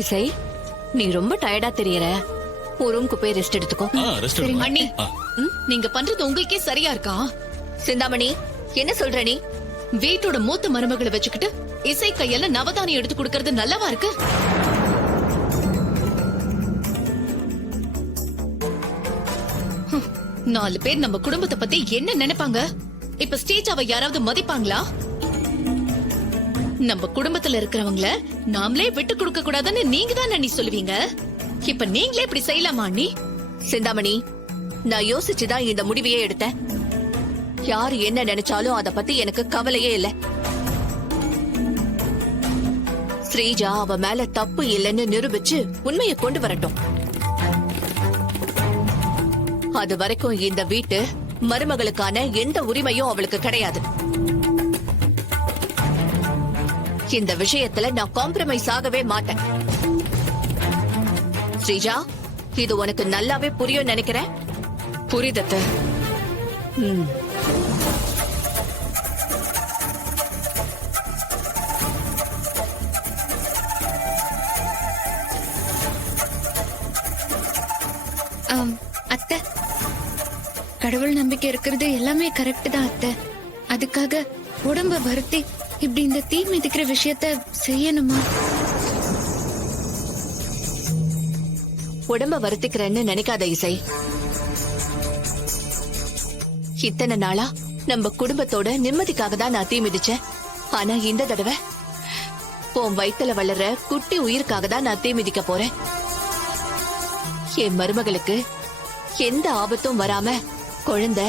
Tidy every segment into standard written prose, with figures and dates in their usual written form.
இசை, நீ ரொம்ப டயர்டா தெரியற. ஒரு ரூம்க்கு போய் ரெஸ்ட் எடுத்துக்கோ. அண்ணி, நீங்க பண்றது உங்களுக்கே சரியா இருக்கா? சிந்தாமணி, என்ன சொல்ற நீ? வீட்டோட மூத்த மருமகளை வச்சுக்கிட்டு இசை கையால நவதானியம் எடுத்து கொடுக்கறது நல்லவா இருக்கு? நாலு பேர் நம்ம குடும்பத்தை பத்தி என்ன நினைப்பாங்க? இப்ப ஸ்டேஜாவை யாராவது மதிப்பாங்களா? நம்ம குடும்பத்துல இருக்கிறவங்கள நாமளே விட்டு கொடுக்க கூடாதுன்னு நீங்க தான் அண்ணி சொல்லுவீங்க. இப்ப நீங்களே இப்படி செய்யலாமா அண்ணி? சிந்தாமணி, நான் யோசிச்சுதான் இந்த முடிவையே எடுத்தேன். யாரு என்ன நினைச்சாலும் அத பத்தி எனக்கு கவலையே இல்ல. ஸ்ரீஜா அவ மேல தப்பு இல்லைன்னு நிரூபிச்சு உண்மையை கொண்டு வரட்டும். அது வரைக்கும் இந்த வீட்டு மருமகளுக்கான எந்த உரிமையும் அவளுக்கு கிடையாது. இந்த விஷயத்துல நான் காம்ப்ரமைஸ் ஆகவே மாட்டேன். ஸ்ரீஜா, இது உனக்கு நல்லாவே புரியும் நினைக்கிறேன். புரியுது. அத்தை, கடவுள் நம்பிக்கை இருக்கிறது எல்லாமே கரெக்ட் தான் அத்தை. அதுக்காக உடம்ப வருத்தி இப்படி இந்த தீ மிதிக்கிற விஷயத்த செய்யணுமா? உடம்ப வருத்திக்கிறேன்னு நினைக்காத இசை. இத்தனை நாளா நம்ம குடும்பத்தோட நிம்மதிக்காக தான் நான் தீ மிதிச்சேன். ஆனா இந்த தடவை உன் வயித்துல வளர்ற குட்டி உயிருக்காக தான் நான் தீ மிதிக்க போறேன். என் மருமகளுக்கு எந்த ஆபத்தும் வராம குழந்தை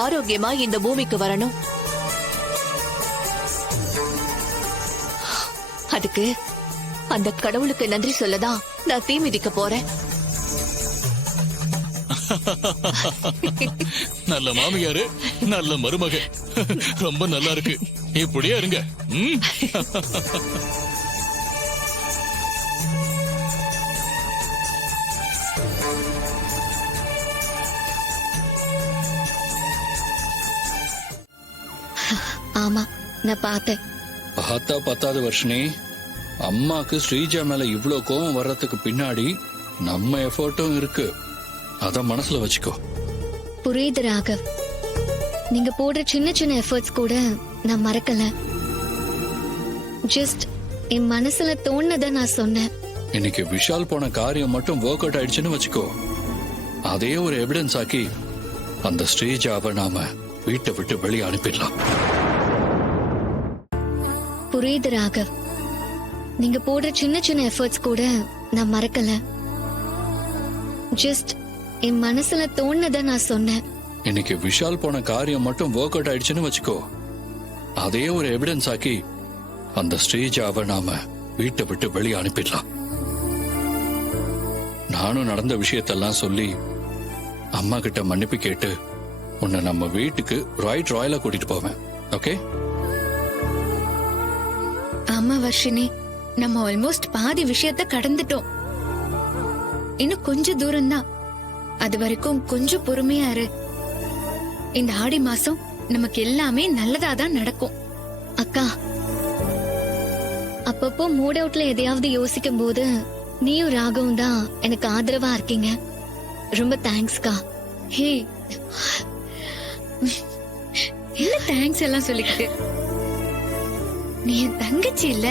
ஆரோக்கியமா இந்த பூமிக்கு வரணும். அதுக்கு அந்த கடவுளுக்கு நன்றி சொல்லதான் நான் தீ மிதிக்க போறேன். நல்ல மாமியாரு, நல்ல மருமக, ரொம்ப நல்லா இருக்கு. இப்படியே இருங்க. ஆமா, நான் பார்த்தேன். பார்த்தா பத்தாவது வருஷனே, அம்மாக்கு ஸ்ரீஜா மேல இவ்ளோ கோவம் வர்றதுக்கு பின்னாடி நம்ம எஃபர்ட்டும் இருக்கு. அத மனசுல வச்சுக்கோ. புரியுது ராகவ். நீங்க போடுற சின்ன சின்ன எஃபர்ட்ஸ் கூட நான் மறக்கல. ஜஸ்ட் என் மனசுல தோணுனத நான் சொன்னேன். இன்னைக்கு விஷால் போன காரியம் மட்டும் ஒர்க் அவுட் ஆயிடுச்சுன்னு வச்சுக்கோ. அதே ஒரு எவிடன்ஸ் ஆக்கி அந்த ஸ்ரீஜாவை நாம வீட்டை விட்டு வெளியே அனுப்பிடலாம். புரியுது ராகவ். நீங்க போடுற சின்ன சின்ன எஃபர்ட்ஸ் கூட நான் மறக்கல. ஜஸ்ட் என் மனசுல தோணுனத நான் சொன்னேன். இன்னைக்கு விஷால் போன காரியம் மட்டும் ஒர்க் அவுட் ஆயிடுச்சுன்னு வச்சுக்கோ. அதே ஒரு எவிடன்ஸ் ஆக்கி அந்த ஸ்ரீஜாவை நாம வீட்டை விட்டு வெளியே அனுப்பிடலாம். நானும் நடந்த விஷயத்தெல்லாம் சொல்லி அம்மா கிட்ட மன்னிப்பு கேட்டு உன்னை நம்ம வீட்டுக்கு ராயலா கூட்டிட்டு போவேன். ஓகே? ஆமா வர்ஷினி, நம்ம ஆல்மோஸ்ட் பாதி விஷயத்த கடந்துட்டோம். இன்னும் கொஞ்சம் தூரம் தான். அது வரைக்கும் கொஞ்சம் பொறுமையா இரு. இந்த ஆடி மாசம் நமக்கு எல்லாமே நல்லதாதான் நடக்கும். அக்கா, அப்பப்போ மூட் அவுட்ல எதையாவது யோசிக்கும் போது நீயும் ராகவும் தான் எனக்கு ஆதரவா இருக்கீங்க. ரொம்ப தேங்க்ஸ்கா. ஹே, என்ன தேங்க்ஸ் எல்லாம் சொல்லிக்கிட்டு? நீ என் தங்கச்சி இல்ல?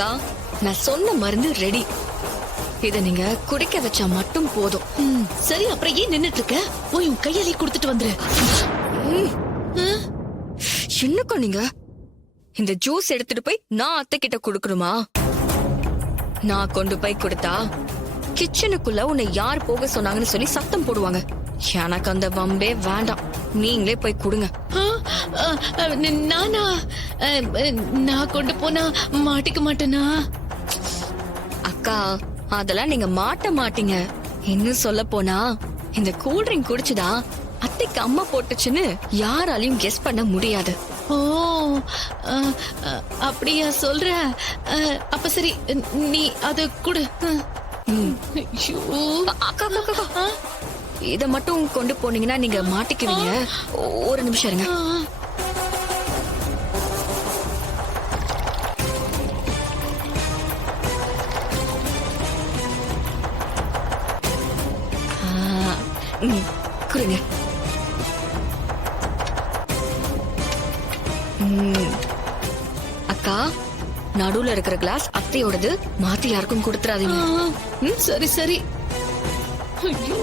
அக்கா நான் சொன்ன மருந்து ரெடி. இத நீங்க குடிக்க வச்சா மட்டும் போதும். சரி, அப்புறம் ஏன் நின்னுட்டு இருக்க? போய் உன் கையாலே கொடுத்துட்டு வந்துரு. என்னக்கா நீங்க இந்த ஜூஸ் எடுத்துட்டு போய் நான் அத்தை கிட்ட குடுக்கணுமா? நான் கொண்டு போய் கொடுத்தா கிச்சனுக்குள்ள உன்னை யார் போக சொன்னாங்கன்னு சொல்லி சத்தம் போடுவாங்க. எனக்கு அந்த வம்பே வேண்டாம். நீங்களே போய் கொடுங்க. நானா? நான் கொண்டு போனா மாட்டிக்க மாட்டேனா? அக்கா அதெல்லாம் நீங்க மாட்ட மாட்டீங்க. இன்னும் சொல்ல போனா இந்த கூல் ட்ரிங்க் குடிச்சுதான் அத்தைக்கு அம்மா போட்டுச்சுன்னு யாராலையும் கெஸ் பண்ண முடியாது. ஓ, அப்படியா சொல்ற? அப்ப சரி, நீ அது குடு. ஐயோ. அக்கா அக்கா, அக்கா இத மட்டும் கொண்டு போனீங்கன்னா நீங்க மாட்டிக்குவீங்க. ஒரு நிமிஷம் இருங்க. குடுங்க. அக்கா நடுவுல இருக்கிற கிளாஸ் அத்தையோடது, மாத்தி யாருக்கும் கொடுத்துறாதீங்க. சரி சரி. ஐயோ.